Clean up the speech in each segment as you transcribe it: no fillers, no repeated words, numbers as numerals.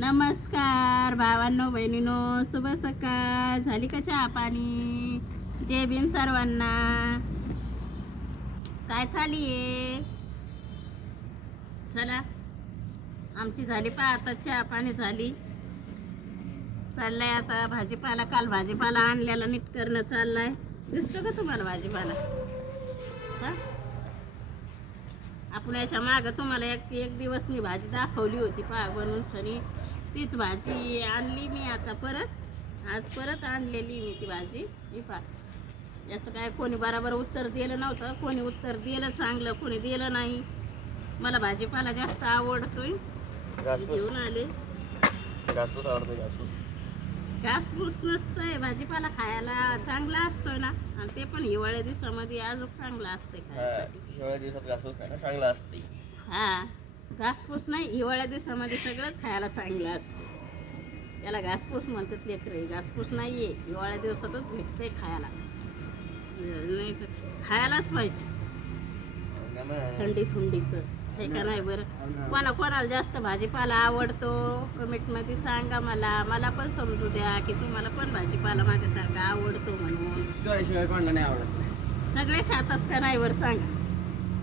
नमस्कार भावांनो बहिणीनो, शुभ सकाळ. झाली का चहा पाणी? जय भीम सर्वांना. काय चाललीये? चला, आमची झाली पा आता चहा पाणी झाली. चाललाय आता भाजीपाला. काल भाजीपाला आणलेला नीट करणं चाललाय. दिसतो का तुम्हाला भाजीपाला? हा, आपण याच्या मागं तुम्हाला एक दिवस मी भाजी दाखवली होती पहा बनवून सनी. तीच भाजी आणली मी आता परत. आज परत आणलेली मी ती भाजी. ही पहा, याचं काय कोणी बरोबर उत्तर दिलं नव्हतं. कोणी उत्तर दिलं चांगलं, कोणी दिलं नाही. मला भाजीपाला जास्त आवडतोय. घेऊन आले. घासपूस आवडतो. घासपूस नसतंय, भाजीपाला खायला चांगला असतोय ना. आणि ते पण हिवाळ्या दिवसामध्ये अजून चांगला असतंय खायसाठी. हिवाळ्या दिवसात घासपूस खाणं चांगलं असते. हा, घासपूस नाही, हिवाळ्या दिवसामध्ये सगळंच खायला चांगलं असतं. याला घासपूस म्हणतात लेकरे. घासपूस नाहीये, हिवाळ्या दिवसातच भेटतंय खायला. नाही तर खायलाच पाहिजे थंडीचं. हे का नाही बरं? कोणाला जास्त भाजीपाला आवडतो कमेंटमध्ये सांगा. मला पण समजू द्या की तुम्हाला पण भाजीपाला माझ्यासारखा आवडतो म्हणून. तुझ्याशिवाय कोणाला नाही आवडत. सगळे खातात का नाही बरं सांगा.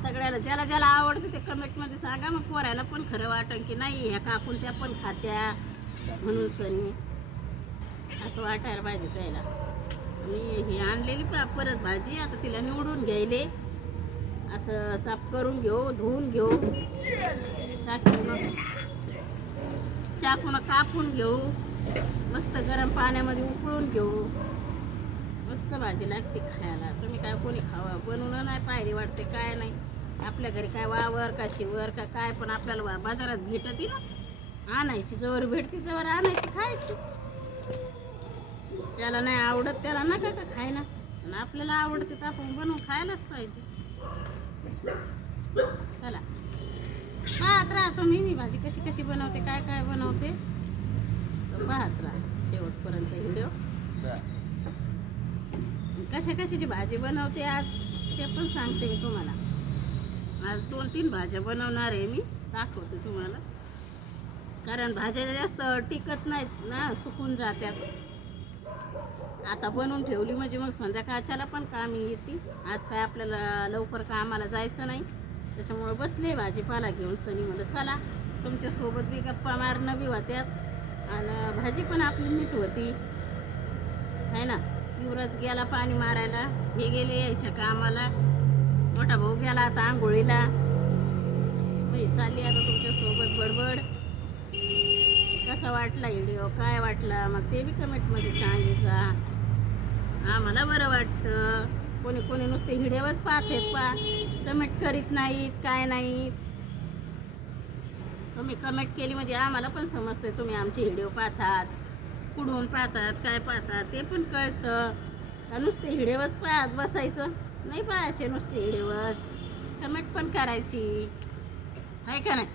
सगळ्याला ज्याला आवडतं ते कमेंटमध्ये सांगा. मग पोरायला पण खरं वाटन की नाही ह्या काकून त्या पण खात्या म्हणून सनी असं वाटायला पाहिजे त्याला. मी ही आणलेली परत भाजी आता तिला निवडून घ्यायले. असं साफ करून घेऊ, धुवून घेऊ, चाकून कापून घेऊ, मस्त गरम पाण्यामध्ये उकळून घेऊ. मस्त भाजी लागते खायला. तुम्ही काय कोणी खावा बनवून नाही पाहिजे वाटते काय नाही. आपल्या घरी काय वावर का शिवर का काय पण आपल्याला बाजारात भेटते ना. आणायची, जवळ भेटते जवळ आणायची, खायची. ज्याला नाही आवडत त्याला नका का खाय ना. आणि आपल्याला आवडते तर आपण बनवून खायलाच पाहिजे. चला, पाहत राहा तुम्ही भाजी कशी बनवते, काय बनवते पाहत राहा शेवटपर्यंत व्हिडिओ. कशाची भाजी बनवते आज ते पण सांगते मी तुम्हाला. आज 2-3 भाज्या बनवणार आहे मी, दाखवते तुम्हाला. कारण भाज्या जास्त टिकत नाहीत ना, सुकून जात्यात. आता बनवून ठेवली म्हणजे मग संध्याकाळच्याला पण कामी येते. आज काय आपल्याला लवकर कामाला जायचं नाही, त्याच्यामुळे बसले भाजीपाला घेऊन सनी. म्हणलं चला तुमच्यासोबत बी गप्पा मारणं बी होत्यात आणि भाजी पण आपली नीट होती आहे ना. युवराज गेला पाणी मारायला, हे गेले यायच्या कामाला, मोठा भाऊ गेला आता आंघोळीला. चालली आता तुमच्यासोबत बडबड. कसा वाटला व्हिडिओ, काय वाटला मग ते बी कमेंटमध्ये सांगायचा. आम्हाला बरं वाटतं. कोणी नुसते व्हिडिओच पाहतात पा, कमेंट करीत नाहीत काय नाही. तुम्ही कमेंट केली म्हणजे आम्हाला पण समजते तुम्ही आमचे व्हिडिओ पाहतात, कुठून पाहतात, काय पाहतात ते पण कळतं. का नुसते व्हिडिओच पाहत बसायचं नाही, पाहायचे नुसते व्हिडिओच, कमेंट पण करायची आहे का नाही.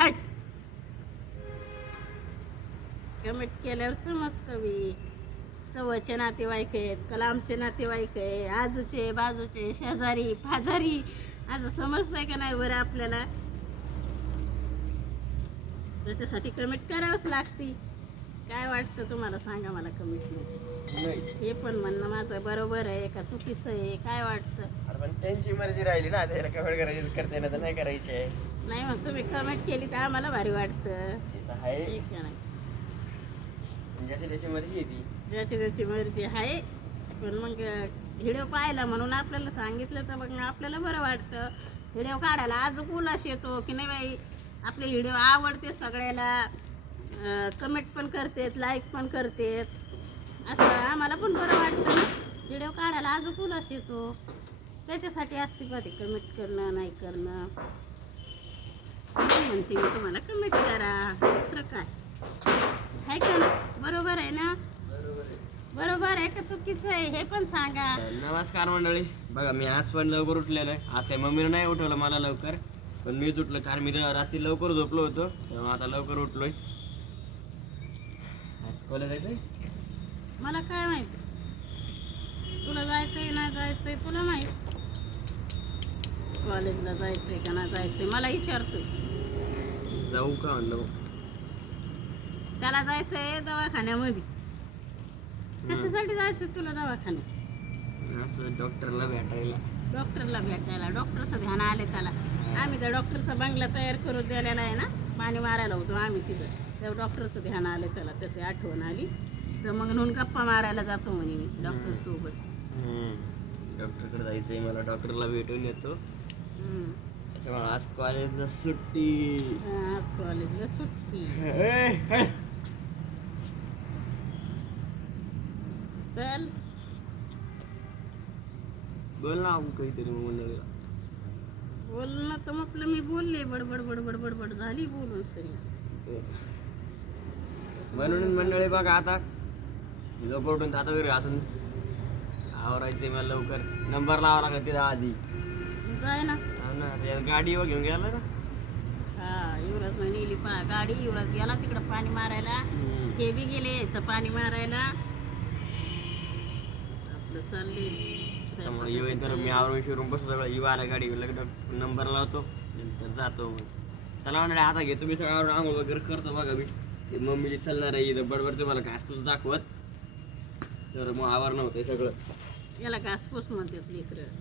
हट, कमेंट केल्यावर समजतं बी. जवळचे नातेवाईक आहेत का लांबचे नातेवाईक आहे, आजूचे बाजूचे शेजारी पाजारी, असं समजतंय का नाही बरं आपल्याला. त्याच्यासाठी कमेंट करावंच लागते. काय वाटतं तुम्हाला सांगा मला कमेंटमध्ये. हे पण म्हणणं माझं बरोबर आहे का चुकीचं आहे, काय वाटतं? पण त्यांची मर्जी राहिली ना, त्याला कमेंट करायची करते ना, तर नाही करायचे. नाही मग तुम्ही कमेंट केली तर आम्हाला भारी वाटतं. ठीक आहे ना, ज्याची त्याची मर्जी येते. ज्याची त्याची मर्जी आहे. पण मग व्हिडिओ पाहिला म्हणून आपल्याला सांगितलं तर मग आपल्याला बरं वाटतं. व्हिडिओ काढायला अजून उल्हास येतो की नाही बाई, आपले व्हिडिओ आवडते सगळ्याला, कमेंट पण करतेत, लाईक पण करतेत, असं आम्हाला पण बरं वाटतं. व्हिडिओ काढायला अजून उल्हास येतो. त्याच्यासाठी असते का ते कमेंट करणं नाही करणं. म्हणते मी तुम्हाला कमेंट करा, दुसरं काय आहे का ना. बरोबर आहे ना? बरोबर आहे का चुकीचं आहे हे पण सांगा. नमस्कार मंडळी. बघा मी आज पण लवकर उठलेलो आहे. आज काही मम्मीनं नाही उठवलं मला लवकर, पण मीच उठलो कारण मी रात्री लवकर झोपलो होतो, तेव्हा आता लवकर उठलोय. आज कॉलेज जायचंय. मला काय माहिती तुला जायचंय ना जायचंय, तुला माहित. कॉलेजला जायचंय का ना जायचंय मला विचारतोय. जाऊ का म्हणलं. त्याला जायचंय दवाखान्यामध्ये. कशासाठी जायचं तुला दवाखान्यात? असं डॉक्टरला भेटायला. डॉक्टरला भेटायला. डॉक्टरचं ध्यान आले त्याला. आम्ही त्या डॉक्टरचा बंगला तयार करून दिलेला आहे ना, पाणी मारायला होतो आम्ही तिथं. तेव्हा डॉक्टरचं ध्यान आले त्याला, त्याची आठवण आली तर मग म्हणून गप्पा मारायला जातो म्हणे मी डॉक्टर सोबत. डॉक्टरकडे जायचंय मला, डॉक्टरला भेटून येतो. हम्म. त्याच्यामुळे आज कॉलेजला सुट्टी. आज कॉलेजला सुट्टी. चल बोल ना आपण काहीतरी मग मंडळीला. बोल ना, तर म्हटलं मी बोलले, बडबड बडबड बडबड झाली बोलून सगळी. म्हणून मंडळी बघा, आता लवकर उठून आता घरी असून आवरायचंय मला लवकर. नंबर लावा लागत तिथं आधी. जाय ना. हा ना, त्या गाडीवर घेऊन गेला ना. हा, युवराज नेली गाडी. युवराज गेला तिकडं पाणी मारायला. हे बी गेले यायचं पाणी मारायला. आपलं चालले. त्याच्यामुळे येऊ तर मी आवरून शिरून बसतो सगळं. येऊ आला गाडी नंबर लावतो नंतर जातो. मग चला मंडळी, आता घेतो मी सगळं आवरून, आंघोळ वगैरे करतो. बघा मी मम्मीची चालणार आहे इथं बडबड तुम्हाला घासपूस दाखवत. तर मग आवरणं होतंय सगळं. याला घासपूस म्हणतात लेकरं.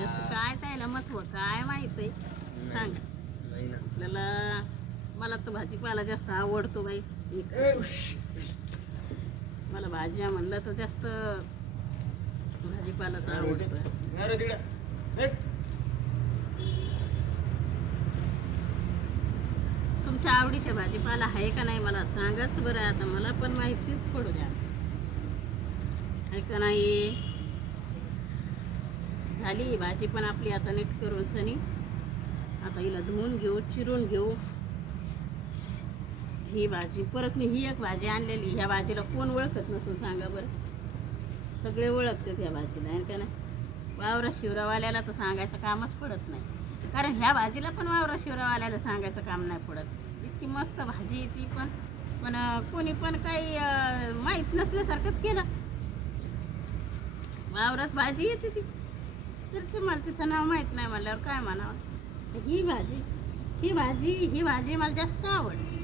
याचं काय त्याला महत्व काय माहित आहे सांग नाही ना. आपल्याला. मला तर भाजीपाला जास्त आवडतो बाई. मला भाज्या म्हणलं तर जास्त भाजीपालाच आवडतो. तुमच्या आवडीच्या भाजीपाला आहे का नाही मला सांगाच बरं. आता मला पण माहितीच पडू द्या. आहे का नाही? झाली भाजी पण आपली आता नीट करून सनी. आता हिला धुवून घेऊ, चिरून घेऊ. ही भाजी परत मी ही एक भाजी आणलेली. ह्या भाजीला कोण ओळखत नसेल सांगा बरं. सगळे ओळखतात ह्या भाजीला, आहे का नाही? वावरा शिवरावाल्याला तर सांगायचं कामच पडत नाही. कारण ह्या भाजीला पण वावरा शिवरावाल्याला सांगायचं काम नाही पडत. इतकी मस्त भाजी ती पण पण कोणी पण काही माहीत नसल्यासारखंच केलं. वावरात भाजी येते ती, तर ते मला तिचं नाव माहीत नाही म्हणल्यावर काय म्हणावं. ही भाजी मला जास्त आवडते.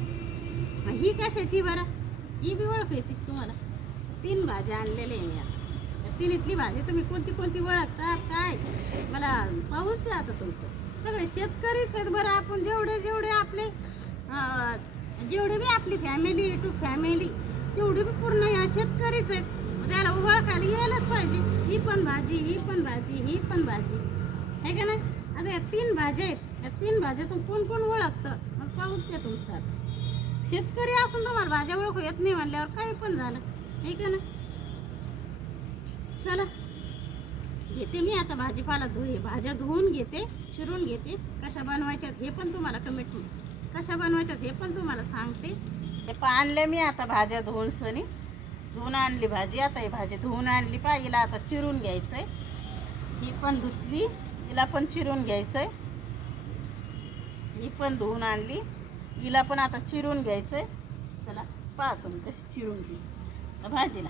ही कशाची बरं? ही बी ओळख येते तुम्हाला. 3 भाज्या आणलेल्या आहे मी आता. त्या 3तली भाजी तुम्ही कोणती कोणती ओळखता काय मला पाहूच द्या. आता तुमचं सगळे शेतकरीच आहेत बरं. आपण जेवढे आपले जेवढे बी आपली फॅमिली टू फॅमिली तेवढी बी पूर्ण या शेतकरीच आहेत. त्याला ओळखायला यायलाच पाहिजे. ही पण भाजी, ही पण भाजी, ही पण भाजी, आहे का नाही? आता या 3 भाज्या आहेत. या 3 भाज्यातून कोण कोण ओळखतं मग पाहूच द्या तुमचं. शेतकरी असून तुम्हाला भाज्या ओळखू येत नाही म्हणल्यावर काही पण झालं, आहे का ना? चला घेते मी आता भाजीपाला भाज्या धुवून घेते, चिरून घेते. कशा बनवायच्यात हे पण तुम्हाला कशा बनवायच्यात हे पण तुम्हाला सांगते. हे आणले मी आता भाज्या धुवून सनी. धुवून आणली भाजी. आता ही भाजी धुवून आणली हिला आता चिरून घ्यायचंय. ही पण धुतली, हिला पण चिरून घ्यायचंय. ही पण धुवून आणली, हिला पण आता चिरून घ्यायचंय. चला पहा तुम्ही कशी चिरून घे भाजीला.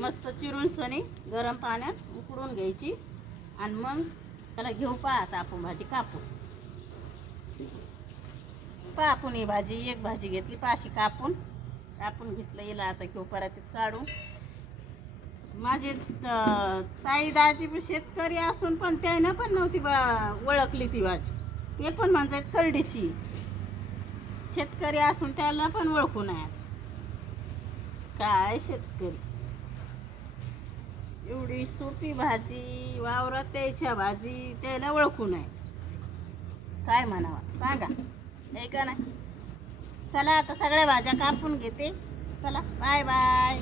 मस्त चिरून सनी गरम पाण्यात उकडून घ्यायची आणि मग त्याला घेऊ. पहा आता आपण भाजी कापू. पहा आपण ही भाजी एक भाजी घेतली पाशी कापून घेतलं. हिला आता घेऊ परातीत काढू. माझे ताई दाजी पण शेतकरी असून पण त्यानं पण नव्हती ओळखली ती भाजी. ते पण म्हणजे करडीची. शेतकरी असून त्याला पण ओळखू नये. काय शेतकरी एवढी सोपी भाजी वावरात त्याच्या भाजी त्याला ओळखू नये. काय म्हणावं सांगा, आहे का नाही? चला आता सगळ्या भाज्या कापून घेते. चला बाय बाय.